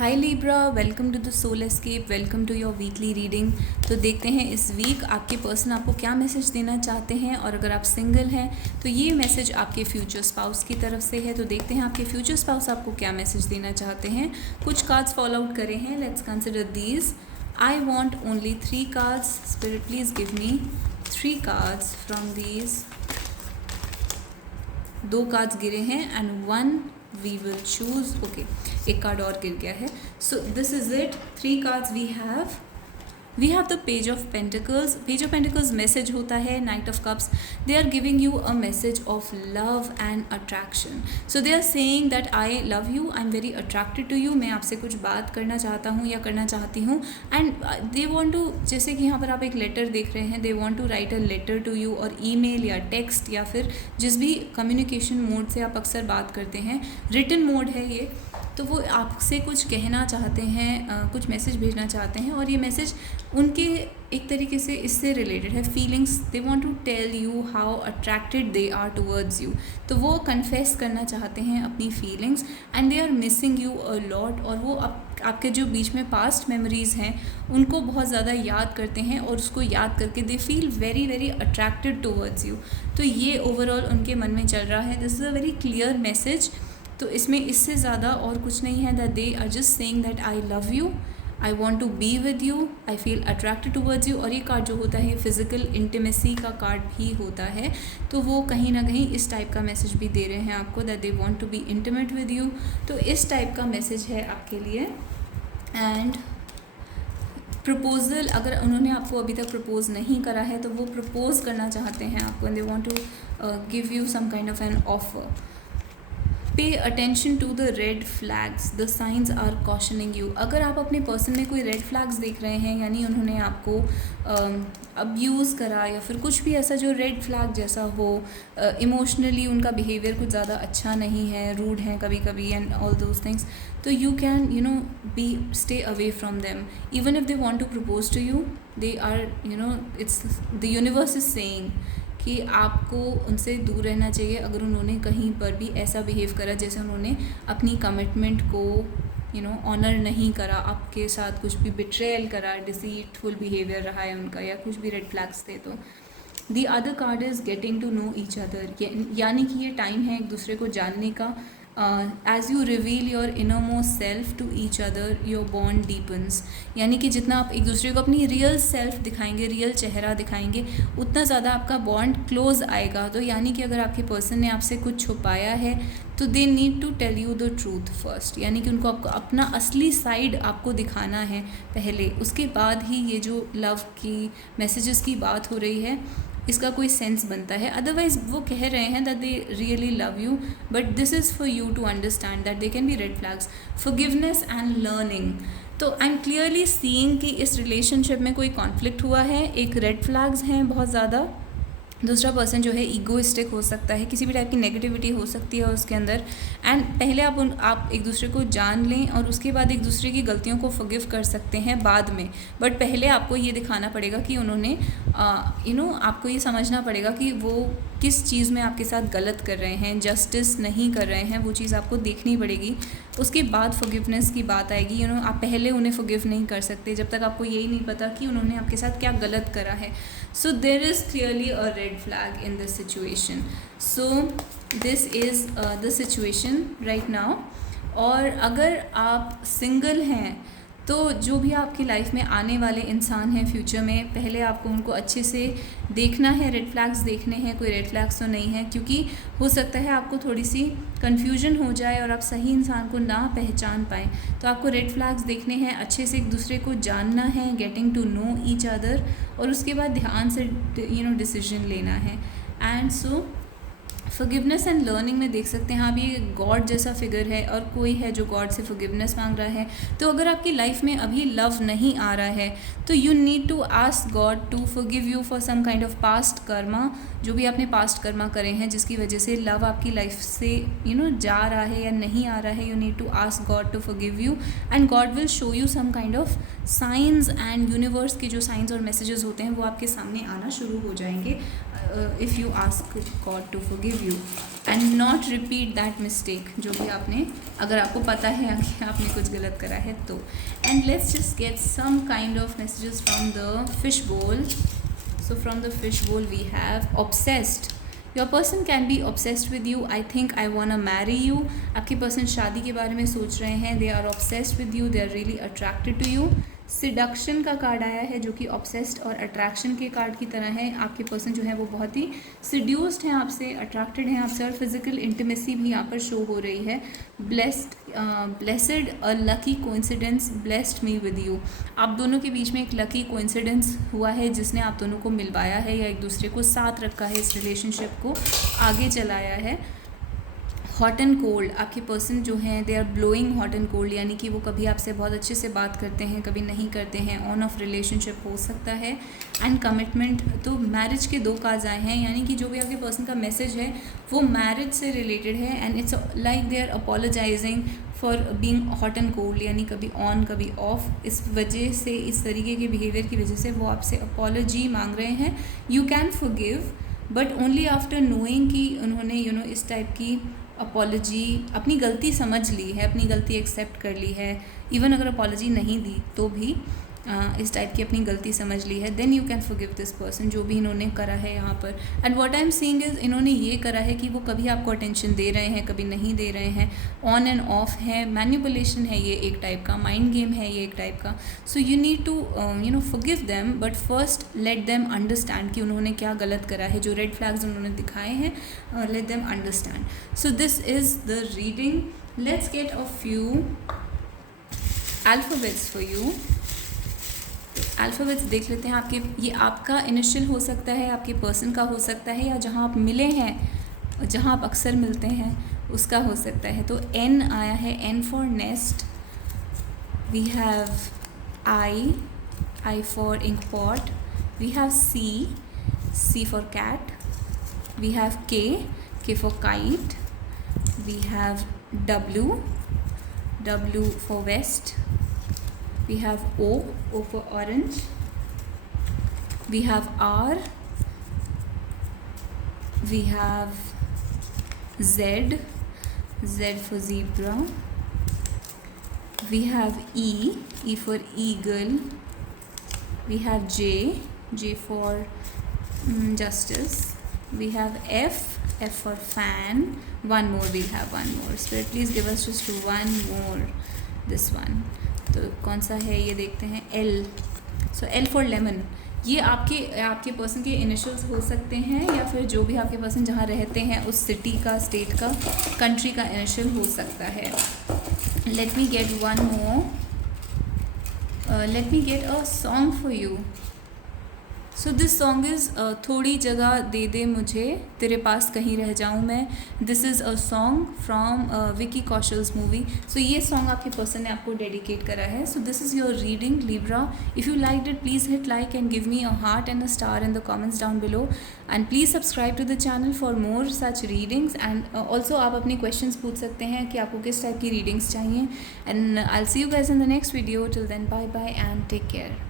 Hi Libra, welcome to the Soul Escape, welcome to your weekly reading. तो देखते हैं इस वीक आपके पर्सन आपको क्या मैसेज देना चाहते हैं। और अगर आप सिंगल हैं तो ये मैसेज आपके फ्यूचर स्पाउस की तरफ से है। तो देखते हैं आपके फ्यूचर स्पाउस आपको क्या मैसेज देना चाहते हैं। कुछ कार्ड्स फॉलो आउट करे हैं, let's consider these. I want only 3 cards. Spirit please give me 3 cards from these. 2 cards गिरे हैं and 1 we will choose. Okay, एक कार्ड और गिर गया है। So this is it, 3 cards we have the page of pentacles. Page of pentacles message होता है knight of cups. They are giving you a message of love and attraction. So they are saying that I love you, I am very attracted to you. मैं आपसे कुछ बात करना चाहता हूँ या करना चाहती हूँ। एंड दे वॉन्ट टू, जैसे कि यहाँ पर आप एक लेटर देख रहे हैं, they want to write a letter to you, और ईमेल या टेक्स्ट या फिर जिस भी कम्युनिकेशन मोड से आप अक्सर बात करते हैं, रिटन मोड है ये। तो वो आपसे कुछ कहना चाहते हैं, कुछ मैसेज भेजना चाहते हैं, और ये मैसेज उनके एक तरीके से इससे रिलेटेड है, feelings. They want to tell you how attracted they are towards you. तो वो कन्फेस करना चाहते हैं अपनी feelings and they are missing you a lot. और वो आपके जो बीच में पास्ट मेमोरीज़ हैं उनको बहुत ज़्यादा याद करते हैं, और उसको याद करके they feel very very attracted towards you. तो ये ओवरऑल उनके मन में चल रहा है। This is a very clear message. तो इसमें इससे ज़्यादा और कुछ नहीं है। That they are just saying that I love you, I want to be with you, I feel attracted towards you. और ये कार्ड जो होता है फिजिकल इंटीमेसी का कार्ड भी होता है। तो वो कहीं ना कहीं इस टाइप का मैसेज भी दे रहे हैं आपको, that they want to be intimate with you. तो इस टाइप का मैसेज है आपके लिए। एंड प्रपोजल, अगर उन्होंने आपको अभी तक प्रपोज नहीं करा है तो वो प्रपोज करना चाहते हैं आपको, and they want to give you some kind of an offer. Pay attention to the red flags, the signs are cautioning you. अगर आप अपने पर्सन में कोई रेड फ्लैग्स देख रहे हैं, यानी उन्होंने आपको अब्यूज़ करा या फिर कुछ भी ऐसा जो रेड फ्लैग जैसा हो, इमोशनली उनका बिहेवियर कुछ ज़्यादा अच्छा नहीं है, रूड है कभी कभी एंड ऑल दोज थिंग्स, तो you can be stay away from them. Even if they want to propose to you, they are it's the universe is saying कि आपको उनसे दूर रहना चाहिए अगर उन्होंने कहीं पर भी ऐसा बिहेव करा जैसे उन्होंने अपनी कमिटमेंट को ऑनर नहीं करा, आपके साथ कुछ भी बिट्रेयल करा, डिसीटफुल बिहेवियर रहा है उनका, या कुछ भी रेड फ्लैग्स थे। तो the other card is getting to know each other, यानी कि ये टाइम है एक दूसरे को जानने का। As you reveal your innermost self to each other, your bond deepens. यानी कि जितना आप एक दूसरे को अपनी रियल सेल्फ दिखाएंगे, रियल चेहरा दिखाएंगे, उतना ज़्यादा आपका बॉन्ड क्लोज आएगा। तो यानी कि अगर आपके पर्सन ने आपसे कुछ छुपाया है तो they need to tell you the truth first, यानी कि उनको आपको अपना असली साइड आपको दिखाना है पहले, उसके बाद ही ये जो लव की मैसेजेस की बात हो रही है इसका कोई सेंस बनता है। अदरवाइज वो कह रहे हैं that they really love you, but this is for you to understand that they can be red flags. Forgiveness and learning, तो आई एम क्लियरली सीइंग कि इस रिलेशनशिप में कोई कॉन्फ्लिक्ट हुआ है, एक रेड फ्लैग्स हैं बहुत ज़्यादा। दूसरा पर्सन जो है ईगोइस्टिक हो सकता है, किसी भी टाइप की नेगेटिविटी हो सकती है उसके अंदर। एंड पहले आप एक दूसरे को जान लें और उसके बाद एक दूसरे की गलतियों को फॉरगिव कर सकते हैं बाद में। बट पहले आपको ये दिखाना पड़ेगा कि उन्होंने आपको ये समझना पड़ेगा कि वो किस चीज़ में आपके साथ गलत कर रहे हैं, जस्टिस नहीं कर रहे हैं, वो चीज़ आपको देखनी पड़ेगी। उसके बाद फॉरगिवनेस की बात आएगी। आप पहले उन्हें फॉरगिव नहीं कर सकते जब तक आपको यही नहीं पता कि उन्होंने आपके साथ क्या गलत करा है। So there is clearly a red flag in this situation. So this is the situation right now. और अगर आप सिंगल हैं तो जो भी आपकी लाइफ में आने वाले इंसान हैं फ्यूचर में, पहले आपको उनको अच्छे से देखना है, रेड फ्लैग्स देखने हैं, कोई रेड फ्लैग्स तो नहीं है, क्योंकि हो सकता है आपको थोड़ी सी कन्फ्यूजन हो जाए और आप सही इंसान को ना पहचान पाएँ। तो आपको रेड फ्लैग्स देखने हैं, अच्छे से एक दूसरे को जानना है, getting to know each other, और उसके बाद ध्यान से डिसीजन लेना है। And so forgiveness and learning में देख सकते हैं आप, ये गॉड जैसा फिगर है और कोई है जो गॉड से फॉरगिवनेस मांग रहा है। तो अगर आपकी लाइफ में अभी लव नहीं आ रहा है तो you need to ask God to forgive you for some kind of past karma, जो भी आपने पास्ट कर्मा करे हैं जिसकी वजह से लव आपकी लाइफ से जा रहा है या नहीं आ रहा है। You need to ask God to forgive you and God will show you some kind of science, and universe के जो साइंस और मैसेजेस होते हैं वो आपके सामने आना शुरू हो जाएंगे if you ask God to forgive forgive you and not repeat that mistake, जो भी आपने, अगर आपको पता है कि आपने कुछ गलत करा है तो. And let's just get some kind of messages from the fish bowl. So from the fish bowl we have obsessed. Your person can be obsessed with you. I think I want marry you. आपके person शादी के बारे में सोच रहे हैं. They are obsessed with you. They are really attracted to you. Seduction का card आया है जो कि ऑब्सेस्ड और अट्रैक्शन के कार्ड की तरह है. आपके पर्सन जो है वो बहुत ही सिड्यूस्ड हैं आपसे, अट्रैक्टेड हैं आपसे, और फिजिकल इंटीमेसी भी यहाँ पर शो हो रही है. Blessed a lucky coincidence blessed me with you. आप दोनों के बीच में एक लकी कोइंसिडेंस हुआ है जिसने आप दोनों को मिलवाया है या एक दूसरे को साथ रखा है, इस रिलेशनशिप को आगे चलाया है. Hot and cold. आपके पर्सन जो हैं they are blowing hot and cold, यानी कि वो कभी आपसे बहुत अच्छे से बात करते हैं, कभी नहीं करते हैं. ऑन ऑफ रिलेशनशिप हो सकता है. And commitment. तो मैरिज के 2 कार्ड्स आए हैं, यानी कि जो भी आपके पर्सन का मैसेज है वो मैरिज से रिलेटेड है. And it's like they are apologising for being hot and cold, यानी कभी ऑन कभी ऑफ. इस वजह से, इस तरीके के बिहेवियर की वजह से वो आपसे अपॉलोजी मांग रहे हैं. You can forgive but only after knowing कि उन्होंने इस टाइप की अपॉलोजी, अपनी गलती समझ ली है, अपनी गलती एक्सेप्ट कर ली है. इवन अगर अपॉलोजी नहीं दी तो भी इस टाइप की अपनी गलती समझ ली है. Then you can forgive this person, जो भी इन्होंने करा है यहाँ पर. And what I am seeing is, इन्होंने ये करा है कि वो कभी आपको अटेंशन दे रहे हैं, कभी नहीं दे रहे हैं. ऑन एंड ऑफ है. मैनिपुलेशन है ये एक टाइप का, माइंड गेम है ये एक टाइप का. So you need to forgive them, but first let them understand कि उन्होंने क्या गलत करा है. जो रेड फ्लैग्स उन्होंने दिखाए हैं, late them understand. So this is the reading. Let's get a few alphabets for you. Alphabets देख लेते हैं. आपके, ये आपका इनिशियल हो सकता है, आपके पर्सन का हो सकता है, या जहाँ आप मिले हैं, जहाँ आप अक्सर मिलते हैं उसका हो सकता है. तो एन आया है. N for nest. We have I for ink pot. We have C for cat. We have K for kite. We have W for west. We have O for orange. We have R. We have Z for zebra. We have E for eagle. We have J for justice. We have F for fan. One more, we'll have one more. Spirit, please give us just one more. This one. तो कौन सा है ये देखते हैं. L. So L for lemon. ये आपके person के इनिशियल्स हो सकते हैं, या फिर जो भी आपके पर्सन जहाँ रहते हैं उस सिटी का, स्टेट का, कंट्री का इनिशियल हो सकता है. Let me get one more. Let me get a song for you. So this song is थोड़ी जगह दे दे मुझे, तेरे पास कहीं रह जाऊँ मैं. This is a song from Vicky Kaushal's movie. So ये सॉन्ग आपके पर्सन ने आपको डेडिकेट करा है. So this is your reading Libra. If you like it, please hit like and give me a heart and a star in the comments down below. And please subscribe to the channel for more such readings. And also आप अपने questions पूछ सकते हैं कि आपको किस type की readings चाहिए. And I will see you guys in the next video. Till then, bye bye and take care.